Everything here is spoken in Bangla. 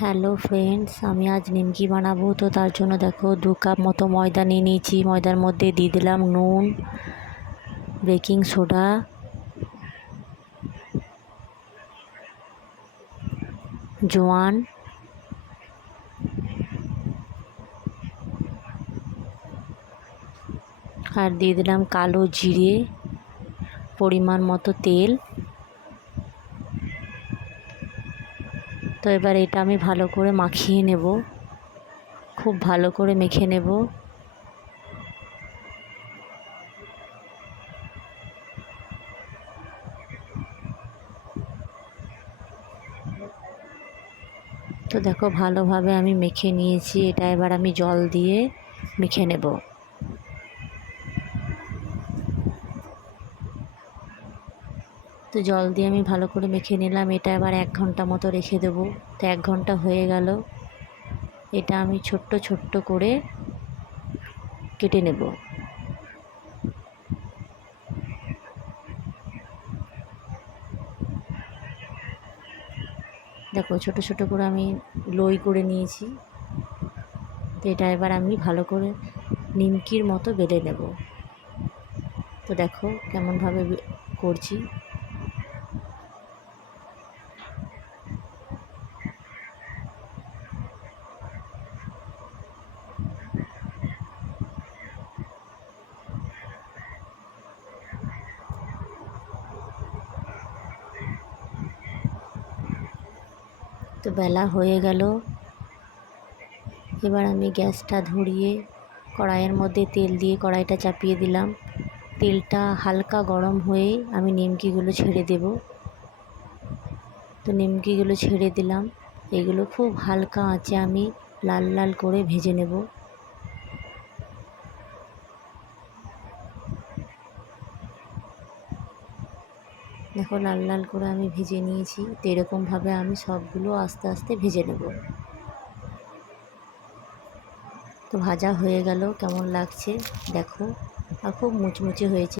হ্যালো ফ্রেন্ডস, আমি আজ নিমকি বানাবো। তো তার জন্য দেখো 2 কাপ মতো ময়দা নিয়ে নিয়েছি। ময়দার মধ্যে দিয়ে দিলাম নুন, বেকিং সোডা, জোয়ান, আর দিয়ে দিলাম কালো জিরে, পরিমাণ মতো তেল। তো এবার এটা আমি ভালো করে মাখিয়ে নেব, খুব ভালো করে মেখে নেব। তো দেখো ভালোভাবে আমি মেখে নিয়েছি। এটা এবার আমি জল দিয়ে মেখে নেব। তো জল দিয়ে আমি ভালো করে মেখে নিলাম। এটা এবার 1 ঘন্টা মতো রেখে দেবো। তো 1 ঘন্টা হয়ে গেল। এটা আমি ছোট্ট ছোট্ট করে কেটে নেব। দেখো ছোট ছোট করে আমি লই করে নিয়েছি। তো এটা এবার আমি ভালো করে নিমকির মতো বেলে নেব। তো দেখো কেমনভাবে করছি। তো বেলা হয়ে গেল। এবার আমি গ্যাসটা ধরিয়ে কড়াইয়ের মধ্যে তেল দিয়ে কড়াইটা চাপিয়ে দিলাম। তেলটা হালকা গরম হয়ে আমি নিমকিগুলো ছেড়ে দেব। তো নিমকিগুলো ছেড়ে দিলাম। এগুলো খুব হালকা আঁচে আমি লাল লাল করে ভেজে নেব। দেখো লাল লাল করে আমি ভেজে নিয়েছি। তো এরকমভাবে আমি সবগুলো আস্তে আস্তে ভেজে নেব। তো ভাজা হয়ে গেল। কেমন লাগছে দেখো, আর খুব মুচমুচে হয়েছে।